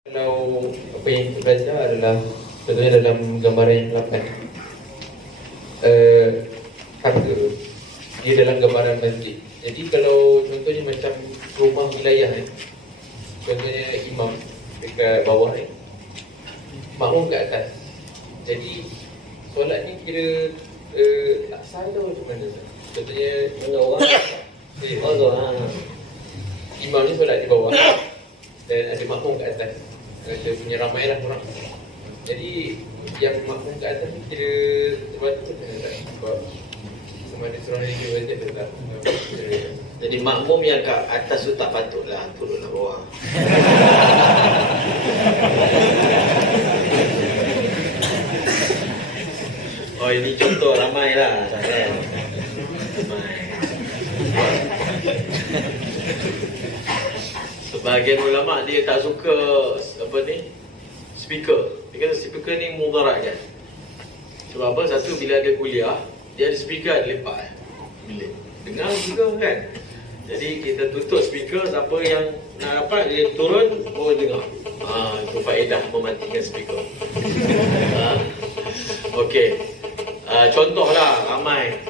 Kalau apa yang kita belajar adalah contohnya dalam gambaran yang 8, harga dia dalam gambaran masjid. Jadi kalau contohnya macam rumah wilayah contohnya imam dekat bawah makmum kat atas. Jadi solat ni kira tak sah tau macam mana. Contohnya Orang imam ni solat di bawah dan ada makmum kat atas. Dia punya ramai lah orang. Jadi yang makmum kat atas ni kira sebab tu tak sebab sama ada seorang yang dia wajib tak. Jadi makmum yang kat atas tu tak patutlah turun ke bawah. Oh, ini contoh ramai lah. Ramai. Sebahagian ulama dia tak suka apa ni, speaker. Dia kata speaker ni mudarat kan. Sebab apa? Satu, bila ada kuliah, dia ada speaker ada lepak bilik. Dengar juga kan. Jadi kita tutup speaker, siapa yang nak dapat dia turun, oh dengar. Itu faedah mematikan speaker. Okey. Contohlah ramai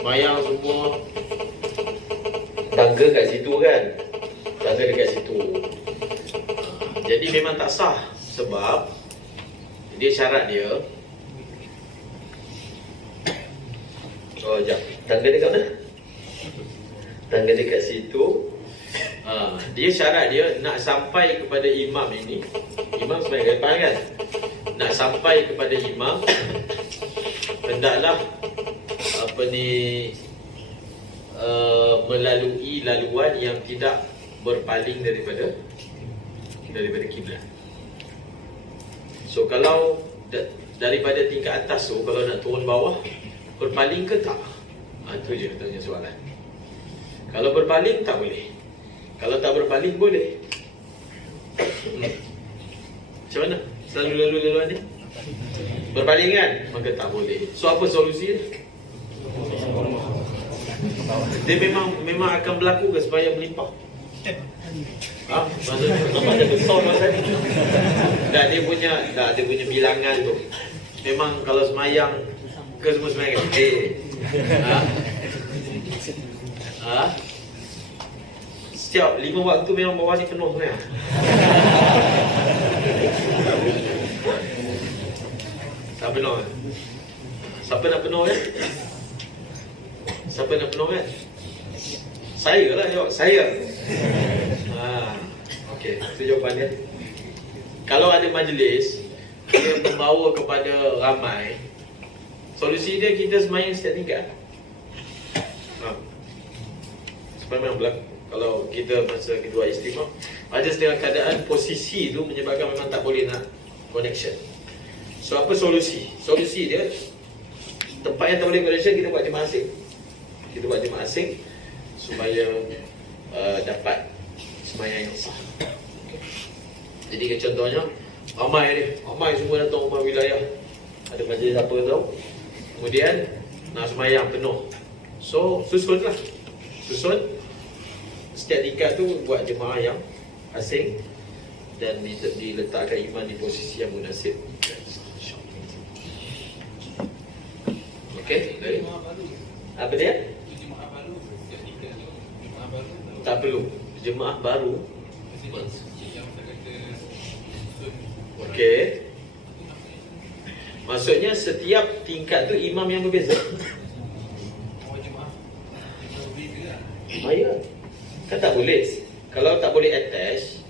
semayang semua tangga kat situ kan. Tangga dekat situ. Jadi memang tak sah. Sebab dia syarat dia. Oh, sekejap. Tangga dekat mana? Tangga dekat situ. Dia syarat dia nak sampai kepada imam ini. Imam sebagai depan kan. Nak sampai kepada imam, hendaklah apa ni, melalui laluan yang tidak berpaling daripada kiblat. So kalau daripada tingkat atas tu, kalau nak turun bawah, berpaling ke tak? Itu je tanya soalan. Kalau berpaling tak boleh. Kalau tak berpaling boleh. Macam mana? Selalu laluan ni? Berpaling kan? Maka tak boleh. So apa solusi dia? Dia memang akan berlaku ke supaya melimpah? Maksudnya ada besar tadi. Dia punya bilangan tu. Memang kalau semayang ke semua semayang setiap 5 waktu memang bawah ni penuh sebenarnya. Tak penuh kan? Siapa nak penuh kan? Siapa nak penuh kan? Saya lah jawab. Saya. Okey, itu jawapan dia. Kalau ada majlis dia membawa kepada ramai, solusi dia kita semayang setiap tingkat. Sebab memang berlaku. Kalau kita masa kita buat istimewa, ada setengah keadaan posisi tu menyebabkan memang tak boleh nak connection. So apa solusi? Solusi dia, tempat yang tak boleh connection, kita buat jemaah asing. Kita buat jemaah asing supaya dapat semayang yang sah. Jadi contohnya ramai semua datang rumah wilayah, ada majlis apa tahu, kemudian nak semayang penuh. So susun setiap tingkat tu buat jemaah yang asing dan diletakkan imam di posisi yang munasib. Okey, baik. Apa dia? Tak perlu. Jemaah baru. Okey. Maksudnya setiap tingkat tu imam yang berbeza. Ya. Kan tak boleh. Kalau tak boleh attach,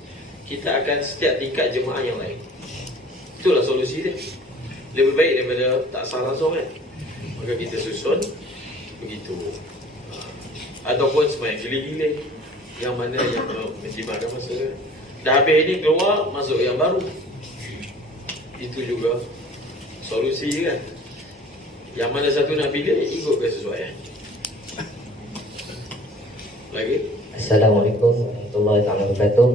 kita akan setiap tingkat jemaah yang lain. Itulah solusi dia. Lebih baik daripada tak sah langsung kan. Maka kita susun begitu. Ataupun semayang giling-giling, yang mana yang menjimatkan masa dah habis ni keluar, masuk yang baru. Itu juga solusi kan. Yang mana satu nak pilih, ikut kesesuaian. Lagi? Assalamualaikum warahmatullahi wabarakatuh.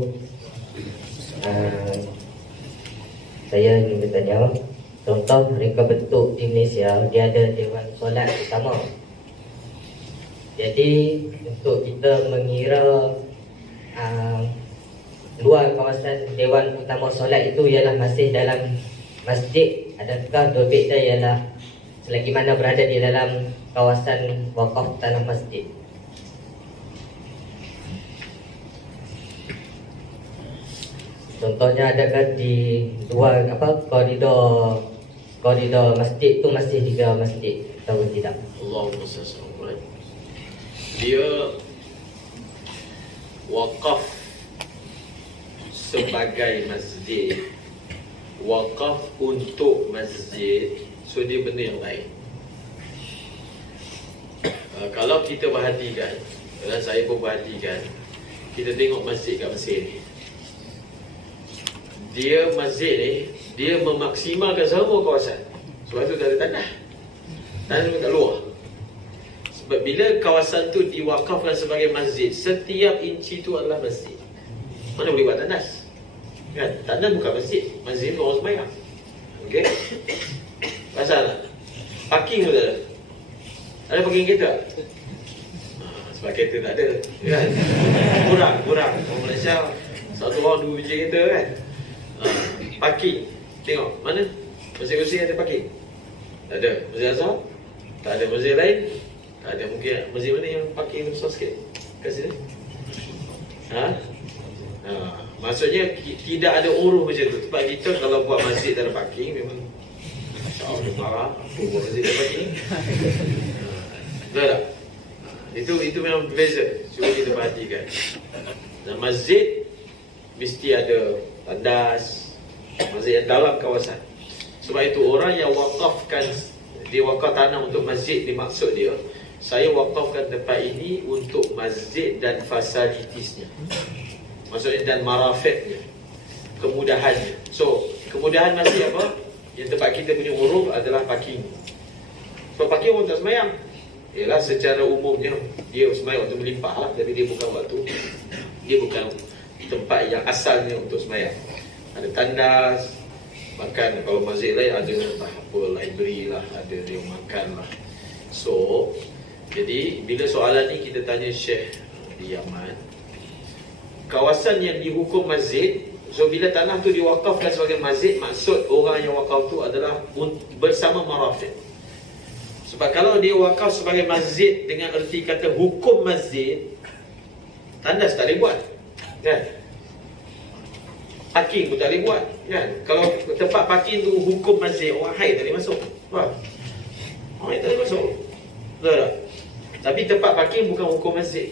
Saya ingin bertanya, contoh reka bentuk di Malaysia, dia ada dewan solat bersama. Jadi untuk kita mengira luar kawasan Dewan Utama Solat itu ialah masih dalam masjid, adakah berbeza ialah selagi mana berada di dalam kawasan wakaf tanah masjid? Contohnya adakah di luar koridor masjid itu masih juga masjid atau tidak? Allahumma salli. Dia wakaf sebagai masjid, wakaf untuk masjid, so dia benda yang lain. Kalau kita perhatikan, dan saya pun perhatikan, kita tengok masjid kat Mesir ni, dia masjid ni, dia memaksimalkan semua kawasan. Sebab tu tak ada tanah kat luar. Sebab bila kawasan tu diwakafkan sebagai masjid, setiap inci tu adalah masjid. Mana boleh buat tandas? Kan? Tandas bukan masjid. Masjid tu orang sembahyang. Okey? Pasal tak? Parking pun tak ada. Ada parking kereta? Sebab kereta tak ada, kan? Kurang. Orang Malaysia satu orang 2 biji kereta, kan? Parking. Tengok, mana? Masjid-masjid ada parking? Tak ada. Masjid Azhar? Tak ada. Masjid lain? Tak ada. Mungkin masjid mana yang parking besar sikit? Kat sini? Maksudnya tidak ada uruh macam tu. Sebab kita kalau buat masjid tak ada parking, memang insya-Allah dia marah. Apa buat masjid tak ada parking? Betul tak? Itu memang berbeza. Cuba kita perhatikan. Dan masjid mesti ada tandas, masjid yang dalam kawasan. Sebab itu orang yang wakafkan, dia wakaf tanah untuk masjid, dimaksud dia, saya wakafkan tempat ini untuk masjid dan fasilitisnya. Maksudnya dan marafiqnya, kemudahannya. So, kemudahan masjid apa? Yang tempat kita punya uruf adalah parking. Sebab parking orang tak semayang. Ialah secara umumnya dia semayang waktu melimpah lah, tapi dia bukan tempat yang asalnya untuk semayang. Ada tandas, makan. Kalau masjid lain ada library lah, ada dia makan lah. So, jadi bila soalan ni kita tanya Syekh di Yaman, kawasan yang dihukum masjid, so bila tanah tu diwakafkan sebagai masjid, maksud orang yang wakaf tu adalah bersama marafiq. Sebab kalau dia wakaf sebagai masjid dengan erti kata hukum masjid, tandas tak boleh buat, kan? Parking pun tak boleh buat, kan? Kalau tempat parking tu hukum masjid, orang haid tak boleh masuk. Faham? Orang haid tak boleh masuk. Betul tak? Tapi tempat parking bukan hukum masjid.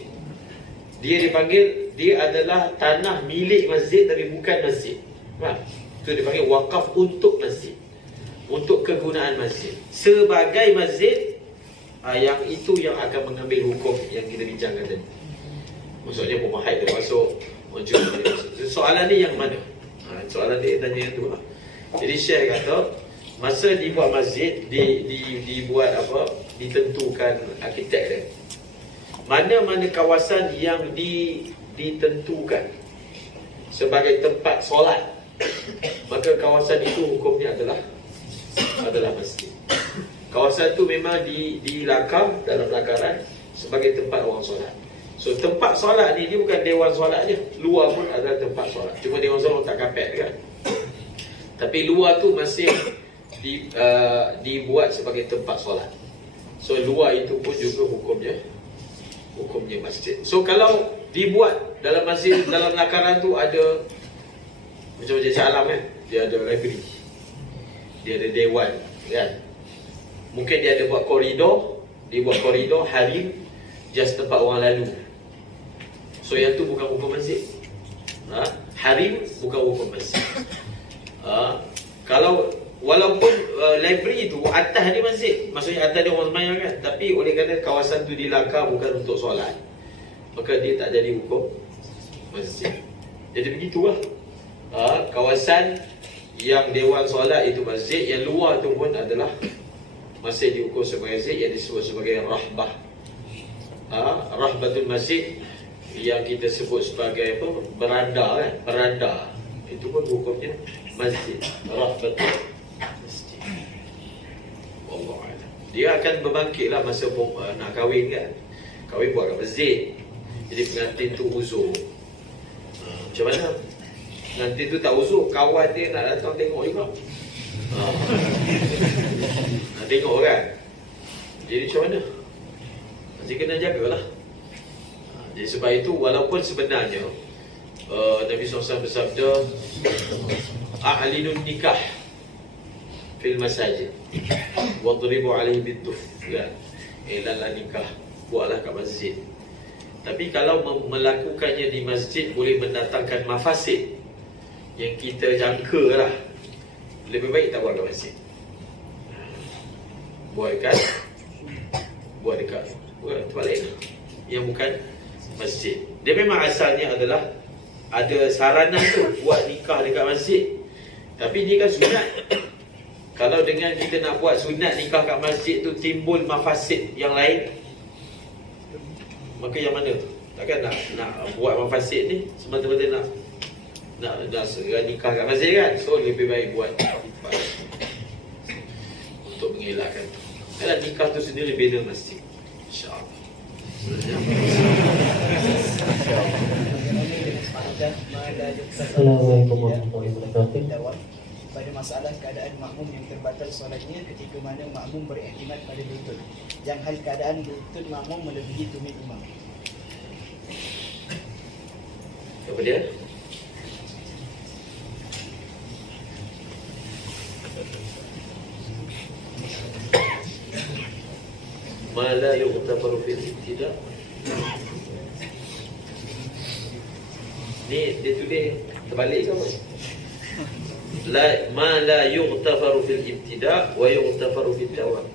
Dia dipanggil, dia adalah tanah milik masjid tapi bukan masjid. Faham? Itu dipanggil wakaf untuk masjid, untuk kegunaan masjid. Sebagai masjid, yang itu yang akan mengambil hukum yang kita bincangkan tadi. Maksudnya pemahid dia masuk, soalan ni yang mana? Soalan dia tanya yang tu lah. Jadi Syekh kata, masa dibuat masjid, dibuat apa? Ditentukan arkitek dia. Mana-mana kawasan yang ditentukan sebagai tempat solat, maka kawasan itu hukumnya adalah masjid. Kawasan itu memang dilakar dalam lakaran sebagai tempat orang solat. So tempat solat ni, dia bukan dewan solat je. Luar pun adalah tempat solat. Cuma dewan solat tak kapet, kan? Tapi luar tu masih dibuat sebagai tempat solat. So luar itu pun juga hukumnya masjid. So kalau dibuat dalam masjid, dalam lakaran tu ada macam-macam alam, kan? Dia ada library, dia ada dewan, kan? Mungkin dia ada buat koridor, dia buat koridor harim, just tempat orang lalu. So yang tu bukan hukum masjid. Harim bukan hukum masjid. Kalau walaupun library tu atas dia masjid, maksudnya atas dia orang sembahyang, kan? Tapi oleh kerana kawasan tu dilakar bukan untuk solat, maka dia tak jadi hukum masjid. Jadi begitulah. Kawasan yang dewan solat itu masjid, yang luar tu pun adalah masjid dihukum sebagai masjid, yang disebut sebagai rahbah. Rahbatul masjid yang kita sebut sebagai apa? Beranda, kan? Beranda itu pun hukumnya masjid. Rahbatul masjid. Wallahualam. Dia akan berbangkitlah masa nak kahwin, kan? Kahwin buat kat masjid. Jadi pengantin tu uzur. Macam mana? Nanti tu tak uzur, kawan dia nak datang tengok juga. Nak tengok kan. Jadi macam mana? Masih kena jagalah. Jadi sebab itu walaupun sebenarnya Nabi SAW bersabda, a'linun nikah fil masajid wadribu alaihi biduf, kan? Elanlah nikah, buatlah kat masjid. Tapi kalau melakukannya di masjid boleh mendatangkan mafasid yang kita jangka lah, lebih baik tak buat kat masjid. Buat dekat tempat lain yang bukan masjid. Dia memang asalnya adalah ada saranan tu buat nikah dekat masjid, tapi ni kan sunat. Kalau dengan kita nak buat sunat nikah kat masjid tu timbul mafasid yang lain, maka yang mana? Takkan nak buat mafasid ni semata-mata nak segera nikah kat masjid kan. So lebih baik buat untuk mengelakkan tu. Kalau nikah tu sendiri beza masjid, InsyaAllah. Assalamualaikum warahmatullahi wabarakatuh. Pada masalah keadaan makmum yang terbatal solatnya ketika mana makmum beriktimad pada lutut, yang hal keadaan lutut makmum melebihi tumit imam. Apa dia? Ma la yughtafaru fil ibtida'. Ni dia tulis terbalik ke apa? Ma la yughtafaru fil ibtida' wa yughtafaru fil dawam.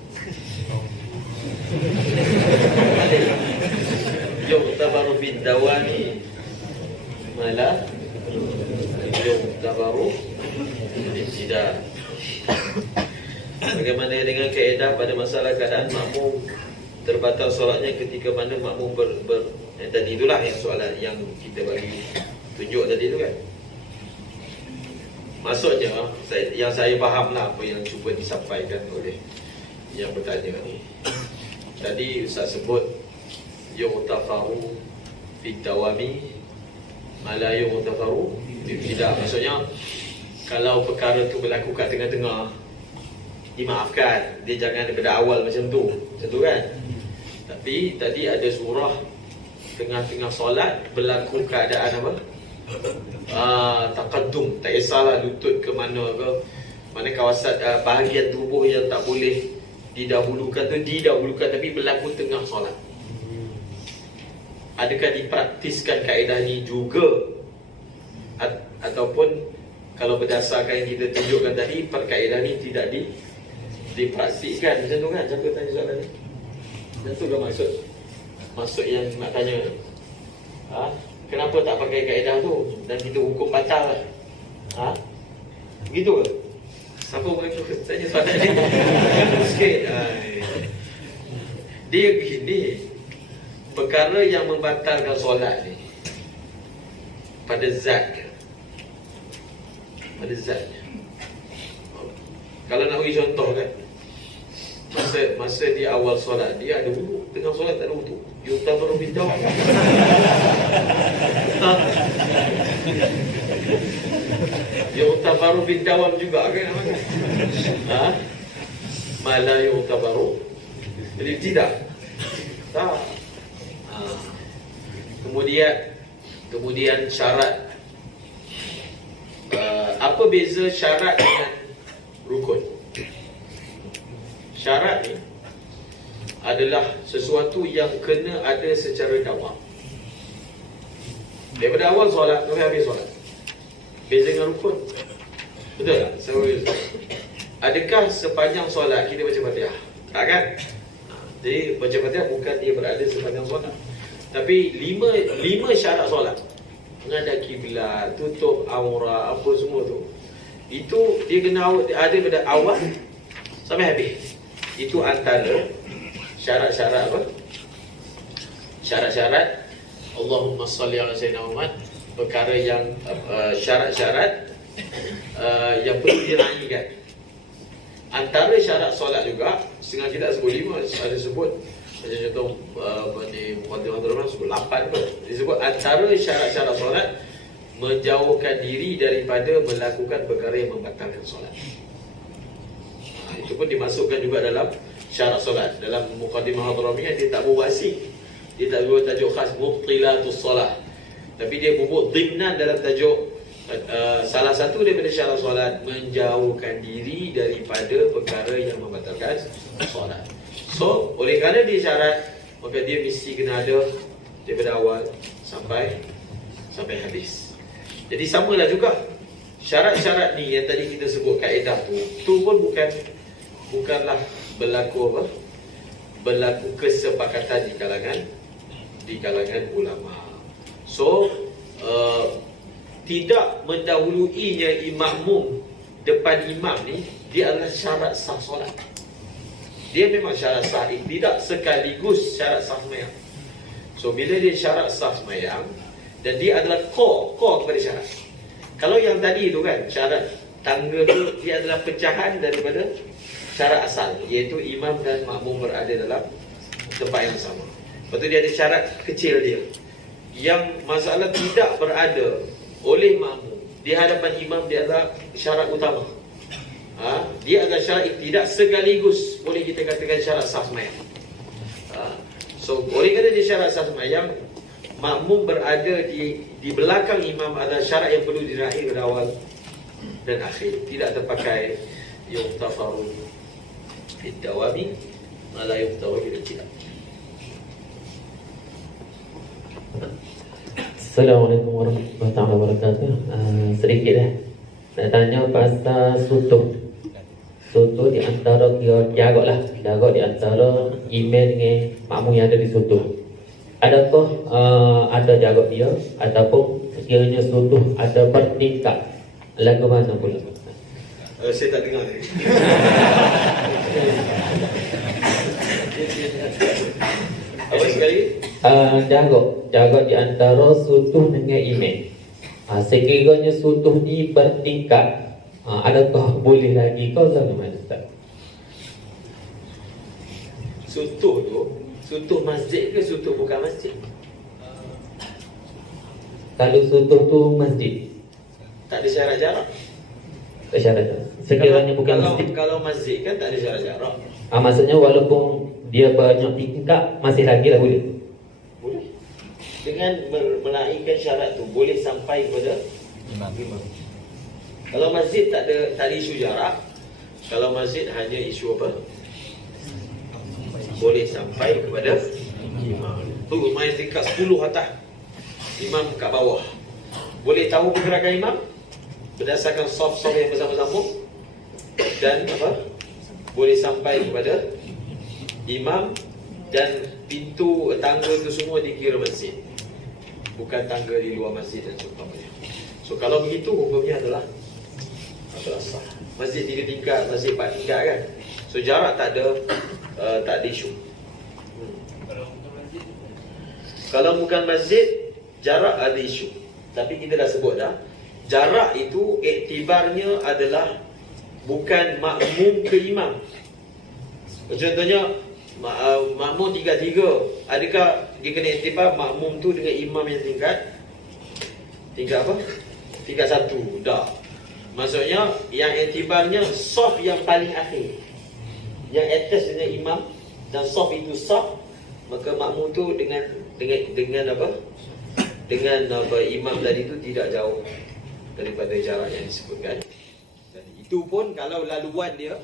Yughtafaru fil dawami ma la yughtafaru fil ibtida'. Bagaimana dengan kaedah pada masalah keadaan makmum terbatal solatnya ketika mana makmum tadi itulah yang soalan yang kita bagi tunjuk tadi tu kan. Maksudnya yang saya fahamlah apa yang cuba disampaikan oleh yang bertanya ni. Tadi Ustaz sebut yughtafaru fi dawami ma la yughtafaru tidak. Maksudnya kalau perkara tu berlaku kat tengah-tengah, dimaafkan, dia jangan daripada awal macam tu kan. Tapi tadi ada surah tengah-tengah solat berlaku keadaan apa? Taqaddum, tak kisahlah lutut ke mana ke, mana kawasan bahagian tubuh yang tak boleh didahulukan tu didahulukan, tapi berlaku tengah solat. Adakah dipraktiskan kaedah ni juga ataupun kalau berdasarkan yang kita tunjukkan tadi perkaedah ni tidak dipraktikkan macam tu kan? Siapa tanya soalan ni? Macam tu ke maksud yang nak tanya? Kenapa tak pakai kaedah tu dan kita hukum batal? Begitu ke? Siapa boleh tanya soalan ni? Sikit. Dia begini, perkara yang membatalkan solat ni pada zatnya. Kalau nak bagi contoh kan, masa dia awal solat dia ada wudu, tengah solat tak ada wudu, yu'tabaru bid'ah. Yu'tabaru bid'ah juga kan? Mala yu'tabaru, jadi tidak. Tak. Kemudian syarat. Apa beza syarat dengan rukun? Syarat ni adalah sesuatu yang kena ada secara dawam. Daripada awal solat sampai habis solat. Beza dengan rukun. Betul tak? Adakah sepanjang solat kita baca Fatihah? Tak kan? Jadi baca Fatihah bukan dia berada sepanjang solat. Tapi lima syarat solat, menghadap kiblat, tutup aurat, apa semua tu, itu dia kena ada pada awal sampai habis. Itu antara syarat-syarat apa? Syarat-syarat Allahumma salli ala sayyidina Muhammad, perkara yang syarat-syarat yang perlu diraihkan. Antara syarat solat juga, setengah tidak sebut 5, ada sebut macam contoh di Muhammad sebut 8 pun. Disebut antara syarat-syarat solat menjauhkan diri daripada melakukan perkara yang membatalkan solat. Itu pun dimasukkan juga dalam syarat solat. Dalam Muqaddimah Hadramiyah dia tak berwasi, dia tak buat tajuk khas mubtilatus solat, tapi dia buat dhimnan dalam tajuk salah satu daripada syarat solat menjauhkan diri daripada perkara yang membatalkan solat. So oleh kerana dia syarat, maka dia mesti kena ada daripada awal sampai habis. Jadi samalah juga syarat-syarat ni yang tadi kita sebut kaedah tu pun bukanlah berlaku kesepakatan di kalangan ulama. So tidak mendahuluinya makmum depan imam ni, dia adalah syarat sah solat. Dia memang syarat sah tidak sekaligus syarat sah sembahyang. So bila dia syarat sah sembahyang, dan dia adalah core kepada syarat. Kalau yang tadi tu kan, syarat tangga tu dia adalah pecahan daripada syarat asal, iaitu imam dan makmum berada dalam tempat yang sama. Lepas tu dia ada syarat kecil dia, yang masalah tidak berada oleh makmum di hadapan imam, dia adalah syarat utama. Dia adalah syarat tidak sekaligus boleh kita katakan syarat sah sembahyang. So oleh kerana dia syarat sah sembahyang, makmum berada di belakang imam adalah syarat yang perlu diraih pada awal dan akhir. Tidak terpakai yuqtafaru fid dawami ala yuqtafaru fil ibtida'. Assalamualaikum warahmatullahi wabarakatuh. Sedikit nak tanya pasal sutuh. Sutuh di antara jarak di antara imam dengan makmum yang ada di sutuh. Adakah ada jarak dia ataupun sekiranya sutuh ada bertingkat? Lagu mana pula? Saya tak dengar ni. Apa sekali? Jarak di antara sutuh dengan imam. Sekiranya sutuh ni bertingkat, adakah boleh lagi kau zaman Ustaz? Sutuh masjid ke sutuh bukan masjid? Kalau sutuh tu masjid, Tak ada syarat jarak. tak syarat. Sekiranya bukan masjid, Kalau masjid kan tak ada syarat jarak. maksudnya walaupun dia banyak tingkat, masih lagi lah boleh. Boleh. Dengan menaikkan syarat tu boleh sampai kepada imam. Kalau masjid tak ada isu jarak. Kalau masjid hanya isu apa? Boleh sampai kepada imam. Tu main tingkat 10 atas, imam kat bawah. Boleh tahu pergerakan imam berdasarkan soft yang bersama-sama, dan apa? Boleh sampai kepada imam, dan pintu tangga tu semua dikira masjid, bukan tangga di luar masjid dan sebagainya. So kalau begitu hukumnya adalah sah. Masjid 3 tingkat, masjid 4 tingkat kan. So jarak tak ada isu. Kalau bukan masjid, jarak ada isu. Tapi kita dah sebut dah, jarak itu iktibarnya adalah bukan makmum ke imam. Contohnya makmum 3-3, adakah dia kena iktibar makmum tu dengan imam yang tingkat apa? Tingkat 1. Dah. Maksudnya yang iktibarnya saf yang paling akhir, yang atas dengan imam, dan saf itu saf, maka makmum tu dengan apa? Dengan imam tadi tu tidak jauh daripada jarak yang disebutkan. Dan itu pun kalau laluan dia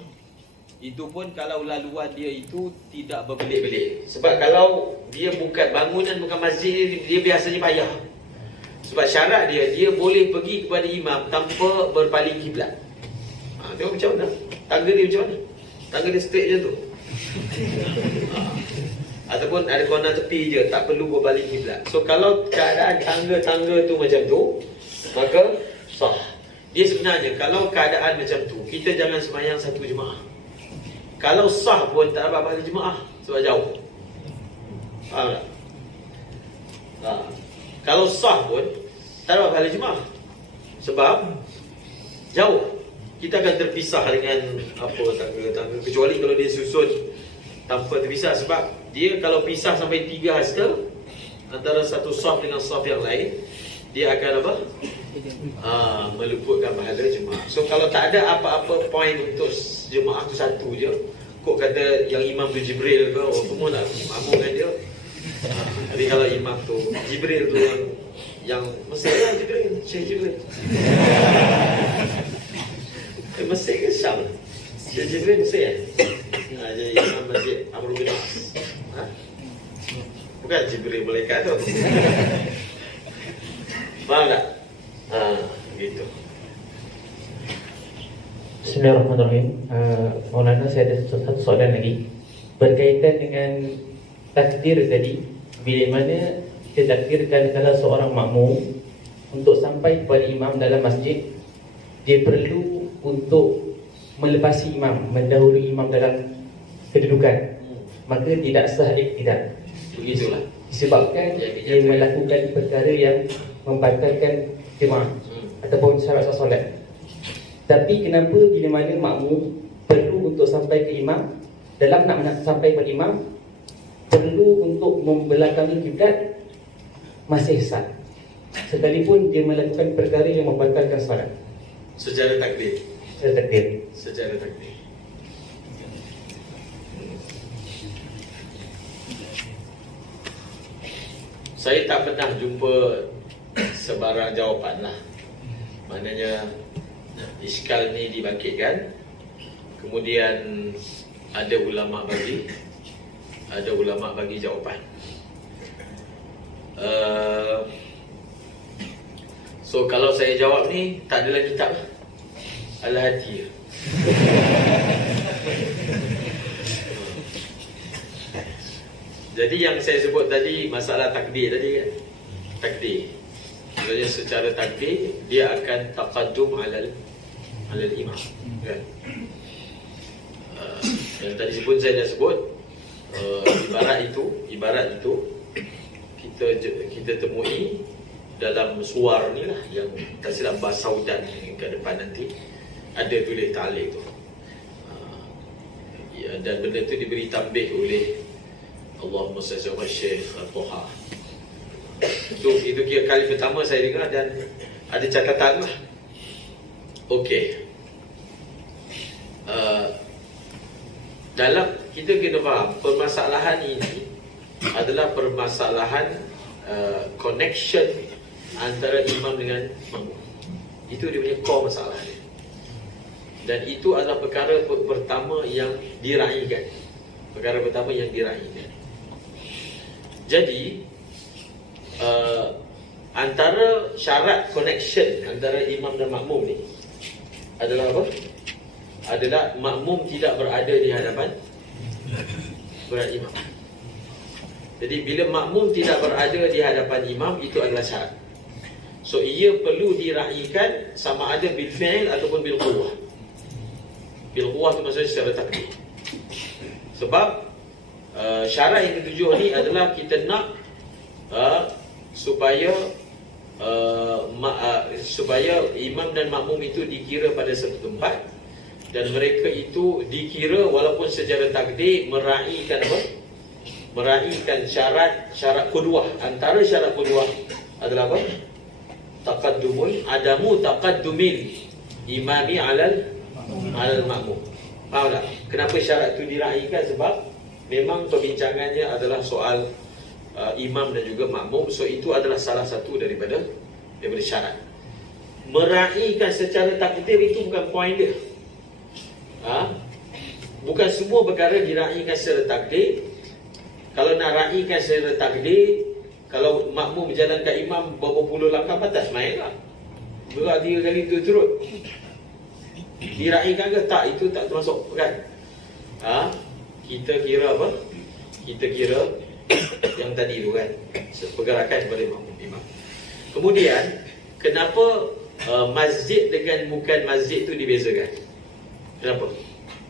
itu tidak berbelit-belit. Sebab kalau dia bukan bangunan, bukan masjid, dia biasanya payah. Sebab syarat dia boleh pergi kepada imam tanpa berpaling kiblat. Tengok macam mana tangga dia, macam mana tangga dia straight je tu. Ataupun ada corner tepi je, tak perlu berpaling kiblat. So kalau keadaan tangga tu macam tu, maka sah. Dia sebenarnya kalau keadaan macam tu, kita jangan sembahyang satu jemaah. Kalau sah pun tak dapat pahala jemaah sebab jauh. Faham tak? Kalau sah pun tak dapat pahala jemaah sebab jauh. Kita akan terpisah dengan apa tangga, kecuali kalau dia susun tanpa terpisah. Sebab dia kalau pisah sampai 3 hasta antara satu saf dengan saf yang lain, dia akan apa? meluputkan pahala jemaah. So kalau tak ada apa-apa point untuk jemaah tu satu je, kok kata yang imam tu Jibril ke, semua nak makmumkan dia. Jadi kalau imam tu Jibril tu yang Mesir lah, Jibril, Syekh Jibril. Mesir ke Syam? Syekh Jibril Mesir ya? Jadi imam masjid Amr bin As. Bukan Jibril malaikat tu. Faham tak? Gitu. Bismillahirrahmanirrahim. Maulana, saya ada satu soalan lagi berkaitan dengan takdir tadi. Bila mana kita takdirkan kalau seorang makmum untuk sampai kepada imam dalam masjid, dia perlu untuk melepasi imam, mendahului imam dalam kedudukan, maka tidak sah iktidak. Begitulah. Disebabkan dia melakukan perkara yang membatalkan jemaah ataupun syarat solat. Tapi kenapa bila mana makmum perlu untuk sampai ke imam, dalam nak sampai ke imam perlu untuk membelakangi kiblat, masih sah sekalipun dia melakukan perkara yang membatalkan solat Secara takdir. Secara takdir. Saya tak pernah jumpa sebarang jawapan lah. Maknanya iskal ni dibangkitkan, kemudian ada ulama bagi jawapan. So kalau saya jawab ni, tak ada lagi kitab lah, Al-Hati. Jadi yang saya sebut tadi, masalah takdir tadi kan, takdir. Maksudnya secara takdir dia akan taqaddum alal imam kan. Yang tadi pun saya dah sebut, ibarat itu kita temui dalam suar ni lah, yang tak silap Basaudan ke depan nanti ada tulis ta'liq tu. Dan benda tu diberi tambih oleh Allahumma salli ala Syekh Al-Toha. Itu kira kali pertama saya dengar dan ada catatan lah. Okey. Dalam kita kena faham, permasalahan ini adalah permasalahan connection antara imam dengan makmum. Itu dia punya core masalah dia. Dan itu adalah perkara pertama yang diraihkan. Jadi antara syarat connection antara imam dan makmum ni adalah apa? Adalah makmum tidak berada di hadapan imam. Jadi bila makmum tidak berada di hadapan imam, itu adalah syarat. So ia perlu diraihkan sama ada bil fi'il ataupun bil quwwah. Bil quwwah tu maksudnya secara takdir. Sebab syarat yang ketujuh ni adalah kita nak supaya imam dan makmum itu dikira pada satu tempat, dan mereka itu dikira walaupun secara takdir meraihkan apa? Meraihkan syarat qudwah. Antara syarat qudwah adalah apa? Adamu taqaddumil imami alal makmum. Faham tak? Kenapa syarat itu diraihkan? Sebab memang perbincangannya adalah soal imam dan juga makmum. So itu adalah salah satu daripada syarat. Meraihkan secara takdir itu bukan poin dia. Bukan semua perkara diraihkan secara takdir. Kalau nak raihkan secara takdir, kalau makmum berjalankan imam berapa puluh langkah batas, main lah. Berat 3 kali turut. Diraihkan ke tak, itu tak termasuk kan. Kita kira apa? Kita kira yang tadi tu kan, pergerakan kepada imam. Kemudian kenapa masjid dengan bukan masjid tu dibezakan? Kenapa?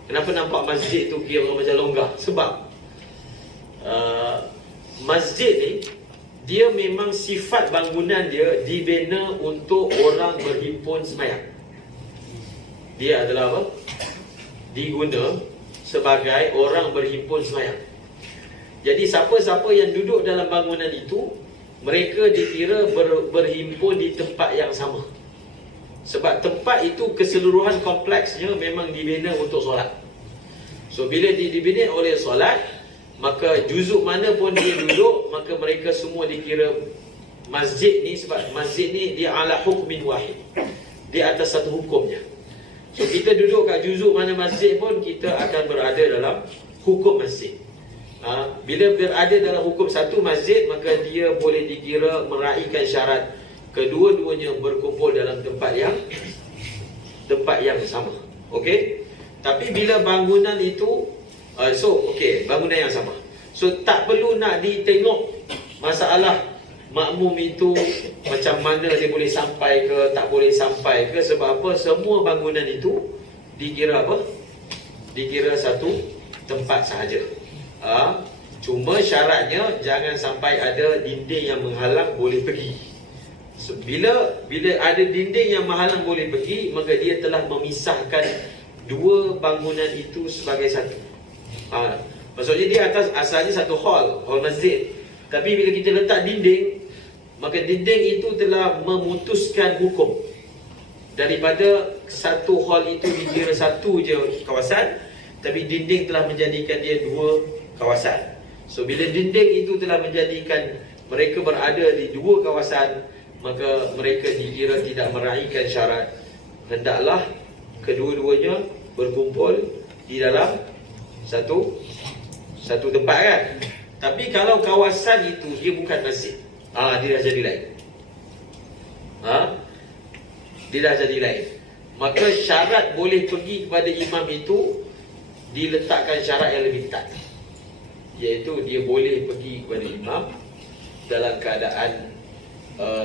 Kenapa nampak masjid tu kira macam longgar? Sebab masjid ni dia memang sifat bangunan dia dibina untuk orang berhimpun sembahyang. Dia adalah apa? Diguna sebagai orang berhimpun sembahyang. Jadi siapa-siapa yang duduk dalam bangunan itu, mereka dikira berhimpun di tempat yang sama. Sebab tempat itu keseluruhan kompleksnya memang dibina untuk solat. So bila dibina oleh solat, maka juzuk mana pun dia duduk, maka mereka semua dikira masjid ni. Sebab masjid ni dia ala hukmin wahid, dia atas satu hukumnya. So kita duduk kat juzuk mana masjid pun, kita akan berada dalam hukum masjid. Bila berada dalam hukum satu masjid, maka dia boleh dikira meraihkan syarat kedua-duanya berkumpul dalam tempat yang sama. Okey. Tapi bila bangunan itu bangunan yang sama. So tak perlu nak ditengok masalah makmum itu macam mana dia boleh sampai ke, tak boleh sampai ke. Sebab apa? Semua bangunan itu dikira apa? Dikira satu tempat sahaja. Cuma syaratnya jangan sampai ada dinding yang menghalang boleh pergi. So, bila ada dinding yang menghalang boleh pergi, maka dia telah memisahkan dua bangunan itu sebagai satu. Maksudnya dia asalnya satu hall masjid. Tapi bila kita letak dinding, maka dinding itu telah memutuskan hukum. Daripada satu hall itu dikira satu je kawasan, tapi dinding telah menjadikan dia dua kawasan. So bila dinding itu telah menjadikan mereka berada di dua kawasan, maka mereka dikira tidak meraihkan syarat. Hendaklah kedua-duanya berkumpul di dalam satu tempat kan. Tapi kalau kawasan itu dia bukan masjid, dia dah jadi lain. Dia dah jadi lain. Maka syarat boleh pergi kepada imam itu diletakkan syarat yang lebih ketat, iaitu dia boleh pergi kepada imam dalam keadaan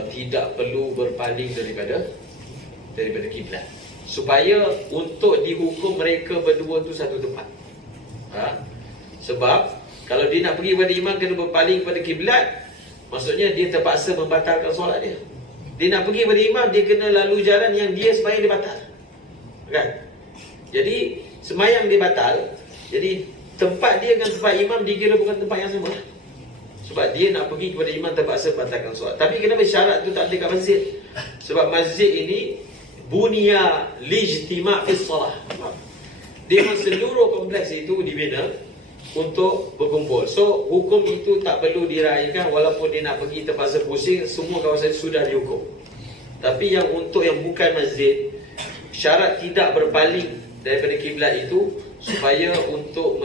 tidak perlu berpaling daripada kiblat, supaya untuk dihukum mereka berdua tu satu tempat. Sebab kalau dia nak pergi kepada imam kena berpaling kepada kiblat, maksudnya dia terpaksa membatalkan solat dia. Dia nak pergi kepada imam, dia kena lalu jalan yang dia sembahyang dia batal, kan? Jadi sembahyang dia batal, jadi tempat dia dengan tempat imam dikira bukan tempat yang sama. Sebab dia nak pergi kepada imam terpaksa batalkan solat. Tapi kenapa syarat tu tak ada kat masjid? Sebab masjid ini bunya lijtima' fis salah. Dia seluruh kompleks itu dibina untuk berkumpul. So hukum itu tak perlu diraihkan. Walaupun dia nak pergi terpaksa pusing, semua kawasan sudah dihukum. Tapi yang untuk yang bukan masjid, syarat tidak berpaling daripada kiblat itu supaya untuk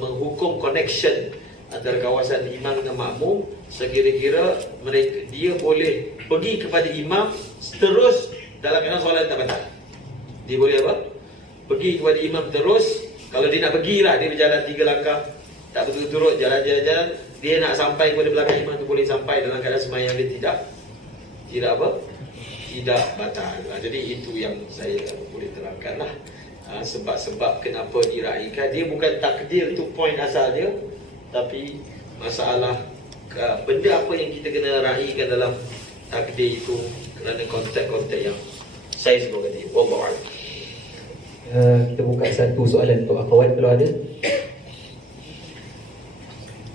menghukum connection antara kawasan imam dengan makmum, sekira-kira dia boleh pergi kepada imam terus dalam keadaan solat tak batal. Dia boleh apa? Pergi kepada imam terus. Kalau dia nak pergilah, dia berjalan 3 langkah, tak berturut-turut, jalan-jalan, dia nak sampai kepada belakang imam tu boleh sampai dalam keadaan sembahyang dia tidak batal. Jadi itu yang saya boleh terangkanlah. Sebab-sebab kenapa diraihkan. Dia bukan takdir tu point asal dia, tapi masalah benda apa yang kita kena raihkan dalam takdir itu kerana konteks-konteks yang saya sebut tadi. Wallahu a'lam. Kita buka satu soalan untuk akhwat kalau ada.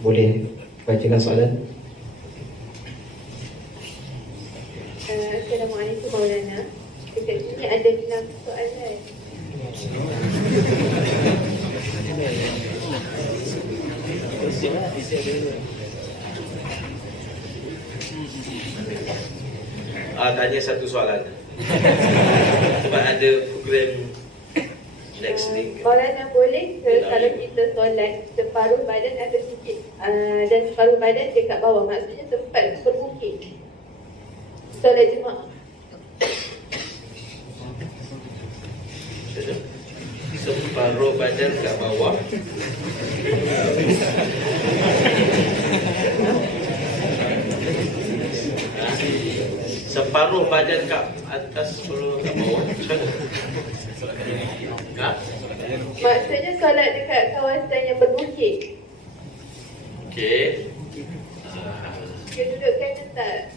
Boleh bacakan soalan. Assalamualaikum Maulana. Dekat sini ada 6 soalan. Tanya satu soalan. Sebab ada program next week. Maulana, boleh ke kalau kita solat separuh badan atas sikit dan separuh badan dekat bawah, maksudnya tempat berbukit, solat jemaah? Separuh badan kat bawah, separuh badan kat atas, separuh kat bawah. Maksudnya solat dekat kawasan yang berbukit. Okey. Kedudukannya tak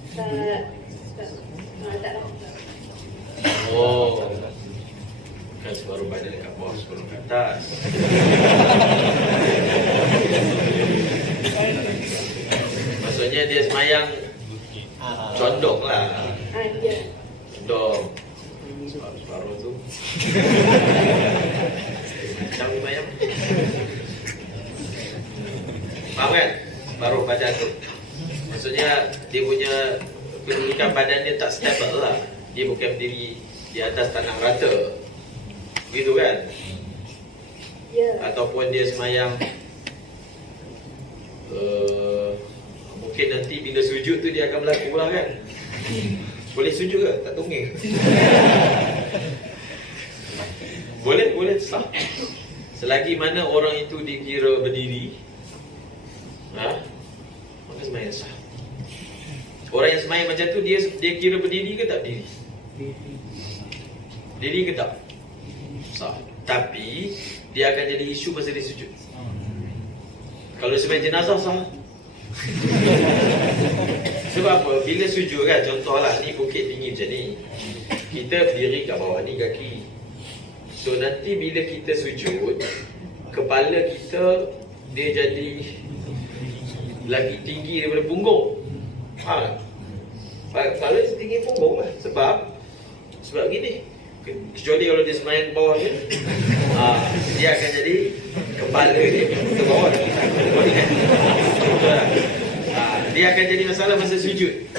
Oh, kan separuh badan kat bawah, separuh kat atas. Maksudnya Maksudnya dia semayang condong lah. Ya. Condong. Separuh tu. Macam semayang. Faham kan? Separuh badan tu. Maksudnya dia punya kedudukan badan dia tak stable lah. Dia bukan berdiri di atas tanah rata. Gitu kan? Ya. Ataupun dia semayang mungkin nanti bila sujud tu dia akan berlaku lah kan. Boleh sujud ke? Tak tungging. Boleh sah. Selagi mana orang itu dikira berdiri, maka semayang sah. Orang yang semayang macam tu, dia kira berdiri ke tak berdiri? Berdiri ke tak? Sah. Tapi dia akan jadi isu masa dia sujud. Kalau semayang jenazah sah. Sebab apa? Bila sujud kan, contohlah ni bukit tinggi macam ni, kita berdiri kat bawah ni kaki. So nanti bila kita sujud, kepala kita dia jadi lagi tinggi daripada punggung. Kepala tinggi punggung lah. Sebab gini, kecuali kalau dia semayang ke bawah ni, dia akan jadi kepala dia ke bawah. Dia akan jadi masalah masa sujud.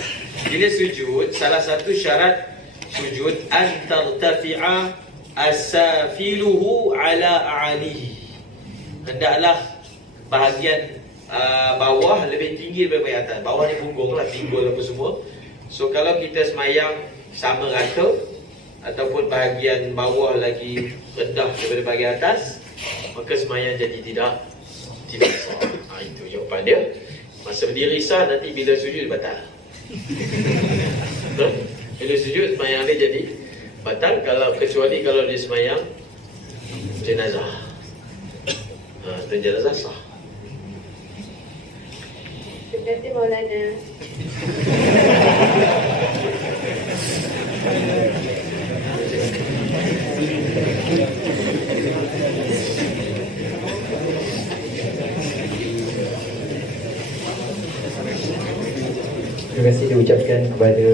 Bila sujud, salah satu syarat sujud an tartafi'a asafiluhu ala a'alihi. Hendaklah bahagian bawah lebih tinggi daripada bahagian atas. Bawah ni punggung lah, pinggul apa semua. So kalau kita semayang sama rata ataupun bahagian bawah lagi rendah daripada bahagian atas, maka semayang jadi tidak sah. Itu jawapan dia. Masa berdiri sah, nanti bila sujud batal. Bila sujud semayang dia jadi batal, kecuali kalau dia semayang jenazah. Dan jenazah sah. Terima kasih Maulana. Terima kasih diucapkan kepada